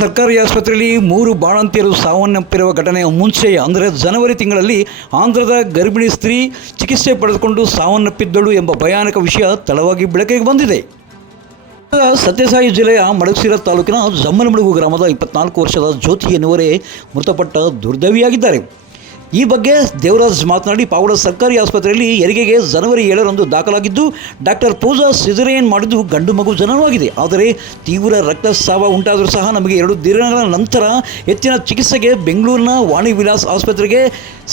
ಸರ್ಕಾರಿ ಆಸ್ಪತ್ರೆಯಲ್ಲಿ ಮೂರು ಬಾಣಂತಿಯರು ಸಾವನ್ನಪ್ಪಿರುವ ಘಟನೆಯ ಮುಂಚೆ, ಅಂದರೆ ಜನವರಿ ತಿಂಗಳಲ್ಲಿ ಆಂಧ್ರದ ಗರ್ಭಿಣಿ ಸ್ತ್ರೀ ಚಿಕಿತ್ಸೆ ಪಡೆದುಕೊಂಡು ಸಾವನ್ನಪ್ಪಿದ್ದಳು ಎಂಬ ಭಯಾನಕ ವಿಷಯ ತಳವಾಗಿ ಬೆಳಕಿಗೆ ಬಂದಿದೆ. ಸತ್ಯಸಾಯಿ ಜಿಲ್ಲೆಯ ಮಡಗಸಿರ ತಾಲೂಕಿನ ಜಮ್ಮನಮಡುಗು ಗ್ರಾಮದ ಇಪ್ಪತ್ನಾಲ್ಕು ವರ್ಷದ ಜ್ಯೋತಿ ಎನ್ನುವರೇ ಮೃತಪಟ್ಟ ದುರ್ದೈವಿಯಾಗಿದ್ದಾರೆ. ಈ ಬಗ್ಗೆ ದೇವರಾಜ್ ಮಾತನಾಡಿ ಪಾವಡ ಸರ್ಕಾರಿ ಆಸ್ಪತ್ರೆಯಲ್ಲಿ ಹೆರಿಗೆಗೆ ಜನವರಿ ಏಳರಂದು ದಾಖಲಾಗಿದ್ದು, ಡಾಕ್ಟರ್ ಪೂಜಾ ಸಿಜರೇನ್ ಮಾಡಿದ್ದು ಗಂಡು ಮಗು ಜನನವಾಗಿದೆ ಆದರೆ ತೀವ್ರ ರಕ್ತಸ್ರಾವ ಉಂಟಾದರೂ ಸಹ ನಮಗೆ ಎರಡು ದಿನಗಳ ನಂತರ ಹೆಚ್ಚಿನ ಚಿಕಿತ್ಸೆಗೆ ಬೆಂಗಳೂರಿನ ವಾಣಿ ವಿಲಾಸ್ ಆಸ್ಪತ್ರೆಗೆ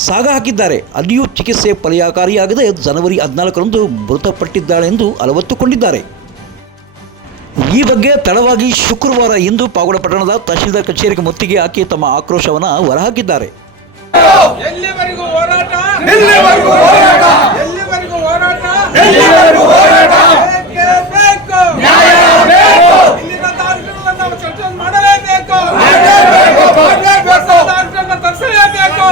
ಸಾಗ ಹಾಕಿದ್ದಾರೆ. ಅಲ್ಲಿಯೂ ಚಿಕಿತ್ಸೆ ಫಲಕಾರಿಯಾಗದೆ ಜನವರಿ ಹದಿನಾಲ್ಕರಂದು ಮೃತಪಟ್ಟಿದ್ದಾಳೆ ಎಂದು ಅಲವತ್ತುಕೊಂಡಿದ್ದಾರೆ ಈ ಬಗ್ಗೆ ತಡವಾಗಿ ಶುಕ್ರವಾರ ಇಂದು ಪಾವಗಡ ಪಟ್ಟಣದ ತಹಶೀಲ್ದಾರ್ ಕಚೇರಿಗೆ ಮುತ್ತಿಗೆ ಹಾಕಿ ತಮ್ಮ ಆಕ್ರೋಶವನ್ನು ಹೊರಹಾಕಿದ್ದಾರೆ. ಎಲ್ಲಿವರೆಗೂ ಹೋರಾಟ? ಎಲ್ಲಿವರೆಗೂ ಹೋರಾಟ? ಎಲ್ಲಿವರೆಗೂ ಹೋರಾಟ? ಎಲ್ಲಿವರೆಗೂ ಹೋರಾಟ? ಬೇಕೇ ನ್ಯಾಯ ಬೇಕು. ಇಲ್ಲಿನ ತಾರೀಖುಗಳನ್ನು ನಾವು ಚರ್ಚೆ ಮಾಡಲೇಬೇಕು. ತರಿಸಲೇಬೇಕು,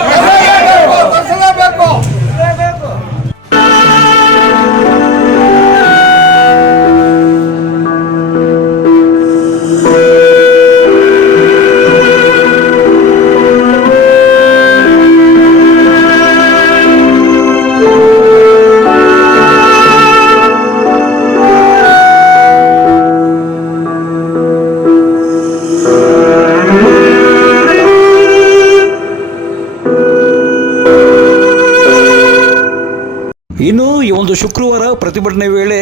ಪ್ರತಿಭಟನೆ ವೇಳೆ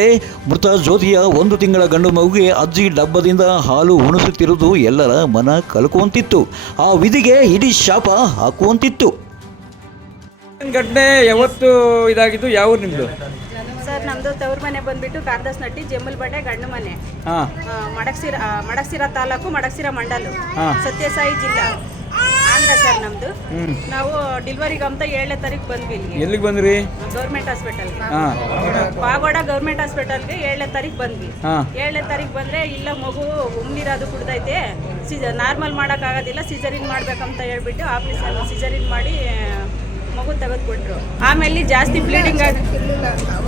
ಮೃತ ಜ್ಯೋತಿಯ ಒಂದು ತಿಂಗಳ ಗಂಡು ಮಗುಗೆ ಅಜ್ಜಿ ಡಬ್ಬದಿಂದ ಹಾಲು ಉಣಿಸುತ್ತಿರುವುದು ಎಲ್ಲರ ಮನ ಕಲಕುವಂತಿತ್ತು. ಆ ವಿಧಿಗೆ ಇಡೀ ಶಾಪ ಹಾಕುವಂತಿತ್ತು. ಘಟನೆ ಯಾವತ್ತು ಇದಾಗಿದ್ದು? ಯಾವ ನಿಮ್ದು? ಸರ್ ನಮ್ದು ತವ್ರ ಮನೆ ಬಂದ್ಬಿಟ್ಟು ಕಾರ್ದಾಸ್ ನಟ್ಟಿ ಜಮ್ಮಲ್ ಬಡೆ ಗಂಡು ಮನೆ. ಮಡಕ್ಸಿರ ಮಡಕ್ಸಿರ ತಾಲೂಕು ಮಡಕ್ಸಿರ ಮಂಡಲು. ಸತ್ಯಸಾಯಿ ಜಿಲ್ಲಾ. ಆಂಧ್ರ ಸರ್ ನಮ್ದು. ನಾವು ಡಿಲ್ವರಿಗೆ ಅಂತ ಏಳನೇ ತಾರೀಕು ಬಂದ್ವಿ ಇಲ್ಲಿಗೆ. ಎಲ್ಲಿಗೆ ಬಂದ್ರಿ? ಗೌರ್ಮೆಂಟ್ ಹಾಸ್ಪಿಟಲ್ ಪಾಗೋಡ ಗೌರ್ಮೆಂಟ್ ಹಾಸ್ಪಿಟಲ್ಗೆ ಏಳನೇ ತಾರೀಕು ಬಂದ್ವಿ. ಏಳನೇ ತಾರೀಕು ಬಂದ್ರೆ ಇಲ್ಲ ಮಗು ಉಮ್ನೀರದು ಕುಡ್ದೈತೆ. ನಾರ್ಮಲ್ ಆಗೋದಿಲ್ಲ ಸಿಜರಿನ್ ಮಾಡ್ಬೇಕಂತ ಹೇಳ್ಬಿಟ್ಟು ಆಫೀಸಲ್ಲಿ ಸಿಜರಿನ್ ಮಾಡಿ ಮಗು ತೆಗೆದುಕೊಟ್ರು ಆಮೇಲೆ ಜಾಸ್ತಿ ಬ್ಲೀಡಿಂಗ್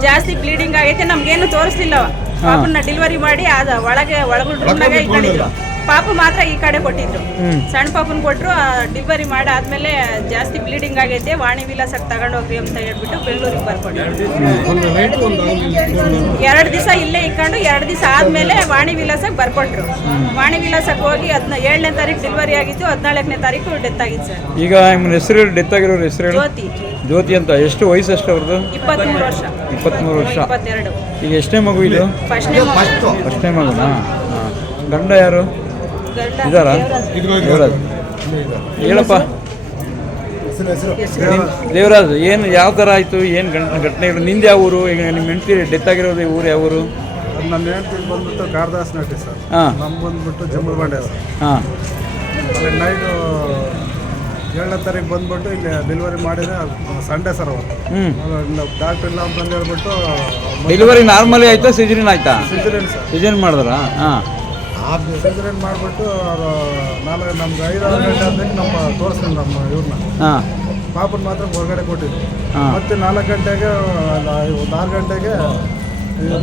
ಜಾಸ್ತಿ ಬ್ಲೀಡಿಂಗ್ ಆಗೈತೆ ನಮ್ಗೇನು ತೋರಿಸ್ಲಿಲ್ಲ. ಪಾಪನ್ನ ಡೆಲಿವರಿ ಮಾಡಿ ಅದ ಒಳಗೆ ಒಳಗಡೆ ಇಟ್ಕೊಂಡಿದ್ರು. ಪಾಪು ಮಾತ್ರ ಈ ಕಡೆ ಕೊಟ್ಟಿದ್ರು. ಸಣ್ಣ ಪಾಪನ್ ಕೊಟ್ರು ಡೆಲಿವರಿ ಮಾಡಿ ಆದ್ಮೇಲೆ ಜಾಸ್ತಿ ಬ್ಲೀಡಿಂಗ್ ಆಗೈತೆ ವಾಣಿ ವಿಲಾಸಕ್ಕೆ ತಗೊಂಡೋಗ್ರಿ ಅಂತ ಹೇಳ್ಬಿಟ್ಟು ಬೆಂಗಳೂರಿಗೆ ಬರ್ಕೊಟ್ರು ಎರಡು ದಿವಸ ಇಲ್ಲೇ ಇಕ್ಕೊಂಡು ಎರಡು ದಿವಸ ಆದ್ಮೇಲೆ ವಾಣಿ ವಿಲಾಸಕ್ಕೆ ಬರ್ಕೊಟ್ರು ವಾಣಿ ವಿಲಾಸಕ್ಕೆ ಹೋಗಿ ಹದ್ನ ಏಳನೇ ತಾರೀಕು ಡೆಲಿವರಿ ಆಗಿತ್ತು ಹದಿನಾಲ್ಕನೇ ತಾರೀಕು ಡೆತ್ ಆಗಿತ್ತು ಸರ್. ಈಗ ನಿಮ್ಮ ಹೆಸರು ಡೆತ್ ಆಗಿರೋ ಹೆಸರು ಜ್ಯೋತಿ. ಜ್ಯೋತಿ ಅಂತ ಎಷ್ಟು ವಯಸ್ಸು ಎಷ್ಟು ಅವ್ರದ್ದು ಇಪ್ಪತ್ಮೂರು ವರ್ಷ. ಇಪ್ಪತ್ತ್ಮೂರು ವರ್ಷ. ಇಪ್ಪತ್ತೆರಡು. ಈಗ ಎಷ್ಟನೇ ಮಗು ಇದು? ಫಸ್ಟ್ನೇ ಮಗುನಾ? ಗಂಡ ಯಾರು? ಇದಾರಾ? ದೇವರಾಜ್. ಹೇಳಪ್ಪ. ದೇವರಾಜ್ ಏನು ಯಾವ ಥರ ಆಯಿತು? ಏನು ಘಟನೆಗಳು ನಿಂದ ಯಾವ ಊರು? ಈಗ ನಿಮ್ಮ ಹೆಂಡತಿ ಡೆತ್ ಆಗಿರೋದು ಊರು ಯಾವ ಊರು? ನನ್ನ ಹೆಂಡತಿ ಬಂದ್ಬಿಟ್ಟು ಕಾರದಾಸ್ ನಟಿ ಸರ್. ಹಾಂ. ನಮ್ಮ ಬಂದ್ಬಿಟ್ಟು ಜಮ್ಮಲ್ ಬಂಡೆ ಸರ್ ಹಾಂ. ಅಲ್ಲಿ ನೈಟು ಏಳನೇ ತಾರೀಕು ಬಂದ್ಬಿಟ್ಟು ಇಲ್ಲಿ ಡೆಲಿವರಿ ಮಾಡಿದ್ರೆ ಸಂಡೇ ಸರ್ ಅವರು. ಹ್ಞೂ ಡಾಕ್ಟ್ರ್ ಇಲ್ಲ ಅಂತಂದು ಹೇಳ್ಬಿಟ್ಟು ಡೆಲಿವರಿ ನಾರ್ಮಲಿ ಆಯ್ತಾ ಸಿಜರಿನ್ ಆಯ್ತಾ? ಸಿಜರಿನ್ ಸರ್ ಸಿಜರಿನ್ ಮಾಡಿದ್ರಾ? ಹಾಂ. ಸಿಜರೇನ್ ಮಾಡಿಬಿಟ್ಟು ಅವರು ನಾಲ್ಕು ನಮ್ಗೆ ಐದಾರು ಗಂಟೆ ಆದ್ಮೇಲೆ ನಮ್ಮ ತೋರಿಸ್ತೀನಿ ನಮ್ಮ ಇವ್ರನ್ನ. ಹಾಂ. ಪಾಪನ ಮಾತ್ರ ಹೊರಗಡೆ ಕೊಟ್ಟಿದ್ವಿ ಮತ್ತೆ ನಾಲ್ಕು ಗಂಟೆಗೆ ಒಂದು ಆರು ಗಂಟೆಗೆ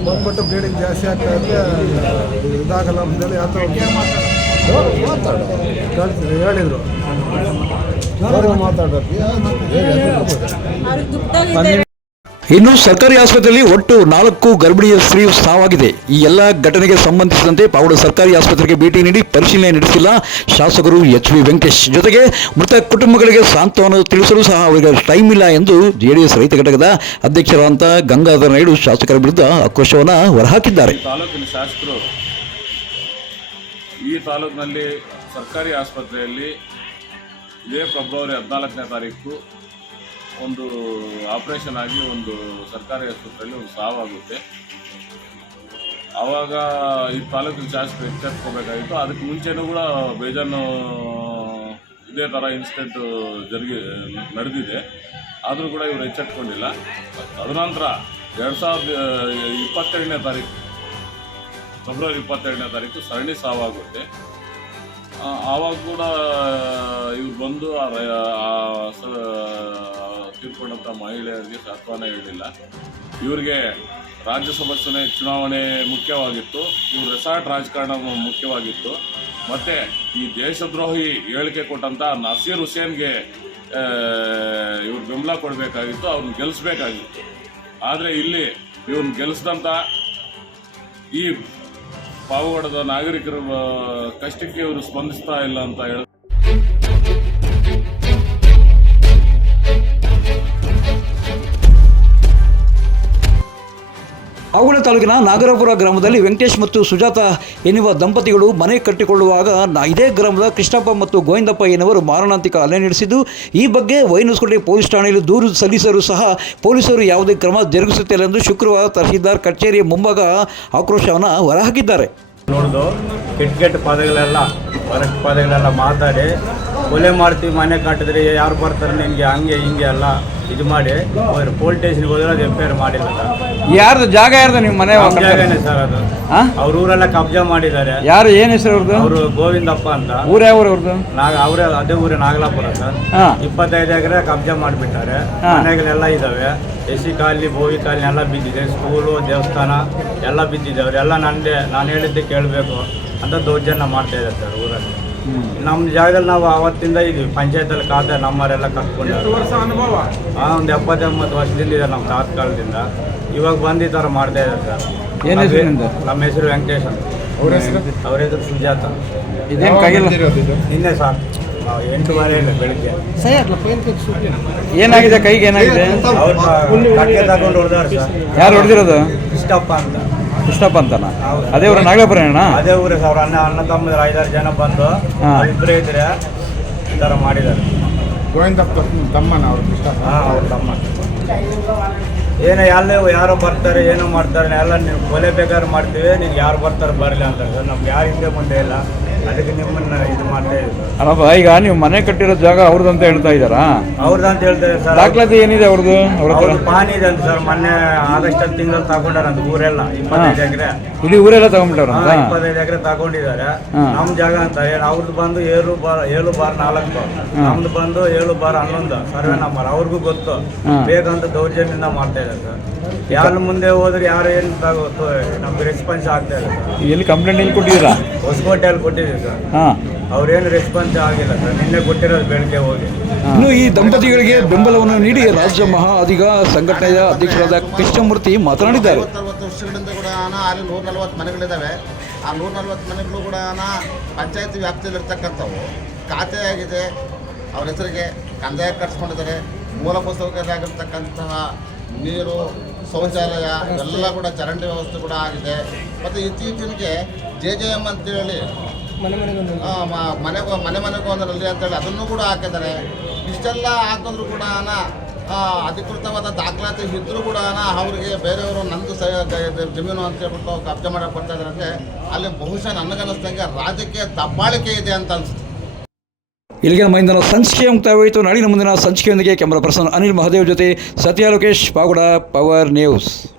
ಬಂದ್ಬಿಟ್ಟು ಬ್ಲೀಡಿಂಗ್ ಜಾಸ್ತಿ ಆಗ್ತಾ ಇದೆ ಇದಾಗಲ್ಲ ಅಂತೇಳಿ ಯಾತೋ ಹೇಳಿದರು. ಹೇಳಿದ್ರು ಇನ್ನು ಸರ್ಕಾರಿ ಆಸ್ಪತ್ರೆಯಲ್ಲಿ ಒಟ್ಟು ನಾಲ್ಕು ಗರ್ಭಿಣಿಯ ಸ್ತ್ರೀ ಸಾವಾಗಿದೆ. ಈ ಎಲ್ಲ ಘಟನೆಗೆ ಸಂಬಂಧಿಸಿದಂತೆ ಪಾವಡ ಸರ್ಕಾರಿ ಆಸ್ಪತ್ರೆಗೆ ಭೇಟಿ ನೀಡಿ ಪರಿಶೀಲನೆ ನಡೆಸಿಲ್ಲ ಶಾಸಕರು ಎಚ್ ವಿ ವೆಂಕಟೇಶ್. ಜೊತೆಗೆ ಮೃತ ಕುಟುಂಬಗಳಿಗೆ ಸಾಂತ್ವನ ತಿಳಿಸಲು ಸಹ ಅವರಿಗೆ ಟೈಮ್ ಇಲ್ಲ ಎಂದು ಜೆಡಿಎಸ್ ರೈತ ಘಟಕದ ಅಧ್ಯಕ್ಷರಾದಂಥ ಗಂಗಾಧರ ನಾಯ್ಡು ಶಾಸಕರ ವಿರುದ್ಧ ಆಕ್ರೋಶವನ್ನು ಹೊರಹಾಕಿದ್ದಾರೆ. ತಾಲೂಕಿನ ಶಾಸಕರು ಈ ತಾಲೂಕಿನಲ್ಲಿ ಸರ್ಕಾರಿ ಆಸ್ಪತ್ರೆಯಲ್ಲಿ ಇದೇ ಫೆಬ್ರವರಿ ಹದಿನಾಲ್ಕನೇ ತಾರೀಕು ಒಂದು ಆಪರೇಷನ್ ಆಗಿ ಒಂದು ಸರ್ಕಾರಿ ಆಸ್ಪತ್ರೆಯಲ್ಲಿ ಒಂದು ಸಾವಾಗುತ್ತೆ. ಆವಾಗ ಈ ತಾಲೂಕಿನ ಜಾಸ್ತಿ ಎಚ್ಚರಿಸ್ಕೋಬೇಕಾಗಿತ್ತು ಅದಕ್ಕೆ ಮುಂಚೆನೂ ಕೂಡ ಬೇಜಾನು ಇದೇ ಥರ ಇನ್ಸಿಡೆಂಟು ಜರುಗಿ, ನಡೆದಿದೆ. ಆದರೂ ಕೂಡ ಇವರು ಎಚ್ಚೆತ್ಕೊಂಡಿಲ್ಲ. ತದನಂತರ ಎರಡು ಸಾವಿರದ ಇಪ್ಪತ್ತೆರಡನೇ ತಾರೀಕು, ಫೆಬ್ರವರಿ ಇಪ್ಪತ್ತೆರಡನೇ ತಾರೀಕು ಸರಣಿ ಸಾವಾಗುತ್ತೆ. ಆವಾಗ ಕೂಡ ಇವ್ರು ಬಂದು ಆ ತೀರ್ಕೊಂಡಂಥ ಮಹಿಳೆಯರಿಗೆ ಸಾಂತ್ವನ ಹೇಳಲಿಲ್ಲ ಇವರಿಗೆ ರಾಜ್ಯಸಭೆ ಚುನಾವಣೆ ಮುಖ್ಯವಾಗಿತ್ತು. ಇವ್ರ ರೆಸಾರ್ಟ್ ರಾಜಕಾರಣ ಮುಖ್ಯವಾಗಿತ್ತು. ಮತ್ತು ಈ ದೇಶದ್ರೋಹಿ ಹೇಳಿಕೆ ಕೊಟ್ಟಂಥ ನಸೀರ್ ಹುಸೇನ್ಗೆ ಇವ್ರು ಬೆಂಬಲ ಕೊಡಬೇಕಾಗಿತ್ತು ಅವ್ರನ್ನ ಗೆಲ್ಲಿಸ್ಬೇಕಾಗಿತ್ತು ಆದರೆ ಇಲ್ಲಿ ಇವ್ರನ್ನ ಗೆಲ್ಲಿಸಿದಂಥ ಈ ಪಾವಗಡದ ನಾಗರಿಕರ ಕಷ್ಟಕ್ಕೆ ಇವರು ಸ್ಪಂದಿಸ್ತಾ ಇಲ್ಲ ಅಂತ ಹೇಳಿ ಪಾವಗಡ ತಾಲೂಕಿನ ನಾಗರಪುರ ಗ್ರಾಮದಲ್ಲಿ ವೆಂಕಟೇಶ್ ಮತ್ತು ಸುಜಾತ ಎನ್ನುವ ದಂಪತಿಗಳು ಮನೆ ಕಟ್ಟಿಕೊಳ್ಳುವಾಗ ಇದೇ ಗ್ರಾಮದ ಕೃಷ್ಣಪ್ಪ ಮತ್ತು ಗೋವಿಂದಪ್ಪ ಎನ್ನುವರು ಮಾರಣಾಂತಿಕ ಹಲ್ಲೆ ನಡೆಸಿದ್ದು. ಈ ಬಗ್ಗೆ ವೈನಸ್ಕೋಟೆ ಪೊಲೀಸ್ ಠಾಣೆಯಲ್ಲಿ ದೂರು ಸಲ್ಲಿಸಲು ಸಹ ಪೊಲೀಸರು ಯಾವುದೇ ಕ್ರಮ ಜರುಗಿಸುತ್ತಿಲ್ಲ ಎಂದು ಶುಕ್ರವಾರ ತಹಸೀಲ್ದಾರ್ ಕಚೇರಿಯ ಮುಂಭಾಗ ಆಕ್ರೋಶವನ್ನು ಹೊರಹಾಕಿದ್ದಾರೆ. ನೋಡ್ದು ಕೆಟ್ಟ ಕೆಟ್ಟ ಪದಗಳೆಲ್ಲ ಕರೆಕ್ಟ್ ಪದಗಳೆಲ್ಲ ಮಾತಾಡಿ, ಕೊಲೆ ಮಾಡ್ತೀವಿ, ಮನೆ ಕಟ್ಟಿದ್ರೆ ಯಾರು ಬರ್ತಾರೆ ನಿನಗೆ, ಹಂಗೆ, ಹಿಂಗೆ ಎಲ್ಲ. ಇದು ಮಾಡಿ ಅವರು ಪೋಲ್ ಸ್ಟೇಷನ್ಗೆ ಹೋದ್ರೆ ಅದು ಎಫ್ ಮಾಡಿಲ್ಲ ಯಾರ್ದು? ಜಾಗ ಯಾರ್ದು ನಿಮ್ಮ ಮನೆ ನಮ್ಮ ಜಾಗನೇ ಸರ್ ಅದು. ಆ? ಅವ್ರ ಊರೆಲ್ಲ ಕಬ್ಜಾ ಮಾಡಿದ್ದಾರೆ. ಯಾರು ಏನ್ ಹೆಸರು ಅವ್ರದ್ದು? ಅವರು ಗೋವಿಂದಪ್ಪ ಅಂತ. ಊರೇ ಯಾವ ಊರು ಅವ್ರದ್ದು? ನಾಗ ಅವರೇ ಅದೇ ಊರೇ ನಾಗಲಾಪುರ ಸರ್ ಹಾ. ಇಪ್ಪತ್ತೈದು ಎಕರೆ ಕಬ್ಜಾ ಮಾಡಿಬಿಟ್ಟಾರೆ. ಹಾ. ಮನೆಗಳೆಲ್ಲ ಇದಾವೆ. ಎಸಿ ಸಿ ಕಾಲನಿ ಬೋವಿ ಕಾಲನಿ ಎಲ್ಲ ಬಿದ್ದಿದೆ. ಸ್ಕೂಲು ದೇವಸ್ಥಾನ ಎಲ್ಲ ಬಿದ್ದಿದೆ. ಅವರೆಲ್ಲ ನಂದೇ ನಾನು ಹೇಳಿದ್ದೆ ಕೇಳಬೇಕು ಅಂತ ದೌರ್ಜನ್ಯ ಮಾಡ್ತಾ ಇದ್ದಾರೆ ಸರ್ ಊರಲ್ಲಿ. ನಮ್ಮ ಜಾಗದಲ್ಲಿ ನಾವು ಅವತ್ತಿಂದ ಇದೀವಿ ಪಂಚಾಯತಲ್ಲಿ ಖಾತೆ ನಮ್ಮವರೆಲ್ಲ ಕಟ್ಕೊಂಡು ವರ್ಷ ಅನುಭವ. ಹಾಂ ಒಂದು ಎಪ್ಪತ್ತೆಂಬತ್ತು ವರ್ಷದಿಂದ ಇದೆ ನಮ್ಮ ತಾತ್ಕಾಲದಿಂದ. ಇವಾಗ ಬಂದು ಈ ಥರ ಮಾಡ್ತಾ ಇದ್ದಾರೆ ಸರ್. ಏನ್ ಹೆಸ್ರು ನಿಮ್ದು? ನಮ್ಮ ಹೆಸರು ವೆಂಕಟೇಶ್ ಅಂತ. ಅವ್ರ ಹೆಸರು? ಅವ್ರ ಹೆಸರು ಸುಜಾತ. ಇದೇನು ಕೈಯಲ್ಲಿ ನಿನ್ನೆ ಸಾಕು ನಾವು ಎಂಟೂವರೆ ಇಲ್ಲ ಬೆಳಿಗ್ಗೆ. ಏನಾಗಿದೆ ಕೈಗೆ ಏನಾಗಿದೆ? ಅವ್ರು ಕಟ್ಗೆ ತಗೊಂಡು ಹೊಡೆದಾರ ಸರ್. ಯಾರು ಹೊಡೆದಿರೋದು? ಇಷ್ಟಪ್ಪ ಅಂತ. ಕೃಷ್ಣಪ್ಪ ಅಂತನ? ಅದೇ ಊರ ನಾಗಪುರ ಅಣ್ಣ ಅದೇ ಊರ ಅವ್ರ ಅಣ್ಣ ಅಣ್ಣ ತಮ್ಮದ್ರ ಐದಾರು ಜನ ಬಂದು ಇಬ್ಬರು ಇಬ್ಬರೇ ಇದ್ರೆ ಈ ಥರ ಮಾಡಿದ್ದಾರೆ. ಗೋವಿಂದಪ್ಪ ತಮ್ಮನ ಅವ್ರು ಕೃಷ್ಣಪ್ಪ? ಹಾಂ ಅವ್ರ ತಮ್ಮ. ಏನೋ ಎಲ್ಲ ಯಾರೋ ಬರ್ತಾರೆ ಏನೋ ಮಾಡ್ತಾರೆ ಎಲ್ಲ ನೀವು ಕೊಲೆ ಬೇಕಾದ್ರೆ ಮಾಡ್ತೀವಿ ನೀವು ಯಾರು ಬರ್ತಾರೆ ಬರಲಿ ಅಂತ ಸರ್ ನಮ್ಗೆ ಯಾರು ಹಿಂದೆ ಮುಂದೆ ಇಲ್ಲ. ಅದಕ್ಕೆ ನಿಮ್ಮನ್ನ ಇದು ಮಾಡ್ತಾ ಅಲ್ಲಪ್ಪ ಈಗ ನೀವು ಮನೆ ಕಟ್ಟಿರೋ ಜಾಗ ಅವ್ರದ್ದು ಅಂತ ಹೇಳ್ತಾ ಇದ್ದಾರಾ? ಅವ್ರದ್ದು ಅಂತ ಹೇಳ್ತಾರೆ ಸರ್. ದಾಖಲಾತಿ ಏನಿದೆ ಅವ್ರದ್ದು? ಅವ್ರ ಹತ್ರ? ಅವ್ರದ್ದು ಪಾನಿ ಇದೆ ಅಂತ ಸರ್. ಮೊನ್ನೆ ಆಗಸ್ಟ್ ತಿಂಗಳಲ್ಲಿ ತಗೊಂಡಾರಂತ ಊರೆಲ್ಲ. ಇಪ್ಪತ್ತೈದು ಎಕರೆ. ಇಲ್ಲಿ ಊರೆಲ್ಲ ತಗೊಂಡ್ಬಿಟ್ಟವ್ರಂತ ಇಪ್ಪತ್ತೈದು ಎಕರೆ ತಗೊಂಡಿದ್ದಾರೆ. ನಮ್ ಜಾಗ ಅಂತ ಹೇಳಿ ಅವ್ರದ್ದು ಬಂದು ಏಳು ಬಾರ್ ಏಳು ಬಾರ್ ನಾಲ್ಕು ನಮ್ದು ಬಂದು ಏಳು ಬಾರ್ ಹನ್ನೊಂದು ಸರ್ವೆ ನಂಬರ್. ಅವ್ರಿಗೂ ಗೊತ್ತು. ಬೇಗ ಬೇಕಂತ ದೌರ್ಜನ್ಯದಿಂದ ಮಾಡ್ತಾ ಇದ್ದಾರೆ ಸರ್. ಯಾರು ಮುಂದೆ ಹೋದ್ರೆ ಯಾರು ಏನು ನಮ್ಗೆ ರೆಸ್ಪಾನ್ಸ್ ಆಗ್ತಾ ಇಲ್ಲ ಸರ್. ಎಲ್ಲಿ ಕಂಪ್ಲೇಂಟ್ ಎಲ್ಲಿ ಕೊಟ್ಟಿದ್ದೀರಾ? ಹೊಸಕೋಟೆಯಲ್ಲಿ ಕೊಟ್ಟಿದ್ದೀವಿ ಸರ್. ಹಾಂ. ಅವ್ರೇನು ರೆಸ್ಪಾನ್ಸ್ ಆಗಿಲ್ಲ ಸರ್. ನಿನ್ನೆ ಕೊಟ್ಟಿರೋದು ಬೆಳಗ್ಗೆ ಹೋಗಿ. ಇನ್ನು ಈ ದಂಪತಿಗಳಿಗೆ ಬೆಂಬಲವನ್ನು ನೀಡಿ ರಾಜ್ಯ ಮಹಾ ಅಧಿಕ ಸಂಘಟನೆಯ ಅಧ್ಯಕ್ಷರಾದ ಕೃಷ್ಣಮೂರ್ತಿ ಮಾತನಾಡಿದ್ದಾರೆ. ಅರವತ್ತು ವರ್ಷಗಳಿಂದ ಕೂಡ ಅಲ್ಲಿ ನೂರ ನಲವತ್ತು ಮನೆಗಳಿದ್ದಾವೆ ಆ ನೂರ ನಲ್ವತ್ತು ಮನೆಗಳು ಕೂಡ ಪಂಚಾಯತಿ ವ್ಯಾಪ್ತಿಯಲ್ಲಿರ್ತಕ್ಕಂಥವು ಖಾತೆ ಆಗಿದೆ. ಅವ್ರ ಹೆಸರಿಗೆ ಕಂದಾಯ ಕಟ್ಸ್ಕೊಂಡಿದ್ದಾರೆ. ಮೂಲಭೂತ ಸೌಕರ್ಯ ನೀರು ಶೌಚಾಲಯ ಎಲ್ಲ ಕೂಡ ಚರಂಡಿ ವ್ಯವಸ್ಥೆ ಕೂಡ ಆಗಿದೆ. ಮತ್ತು ಇತ್ತೀಚಿನಗೆ ಜೆ ಜೆ ಎಂ ಅಂತೇಳಿ ಮನೆ ಮನೆಗೆ ಮನೆ ಮನೆಗೂ ಒಂದು ನಲ್ಲಿ ಅಂತೇಳಿ ಅದನ್ನು ಕೂಡ ಹಾಕಿದ್ದಾರೆ. ಇಷ್ಟೆಲ್ಲ ಹಾಕಿದ್ರು ಕೂಡ ಅಧಿಕೃತವಾದ ದಾಖಲಾತಿ ಇದ್ದರೂ ಕೂಡ ಅವರಿಗೆ ಬೇರೆಯವರು ನಂದು ಸ ಜಮೀನು ಅಂತ ಹೇಳ್ಬಿಟ್ಟು ಕಬ್ಜೆ ಮಾಡಕ್ಕೆ ಬರ್ತಾ ಇದ್ದಾರೆ ಅಂದರೆ ಅಲ್ಲಿ ಬಹುಶಃ ನನಗನ್ನಿಸ್ದಂಗೆ ರಾಜಕೀಯ ದಬ್ಬಾಳಿಕೆ ಇದೆ ಅಂತ ಅನ್ಸುತ್ತೆ. ಇಲ್ಲಿಗೆ ನಮ್ಮ ಇಂದಿನ ಸಂಚಿಕೆ ಮುಕ್ತಾಯವಾಯಿತು. ನಾಳಿನ ಮುಂದಿನ ಸಂಚಿಕೆಯೊಂದಿಗೆ ಕ್ಯಾಮರಾ ಪರ್ಸನ್ ಅನಿಲ್ ಮಹದೇವ್ ಜೊತೆ ಸತ್ಯ ಲೋಕೇಶ್, ಪಾಗುಡ, ಪವರ್ ನ್ಯೂಸ್.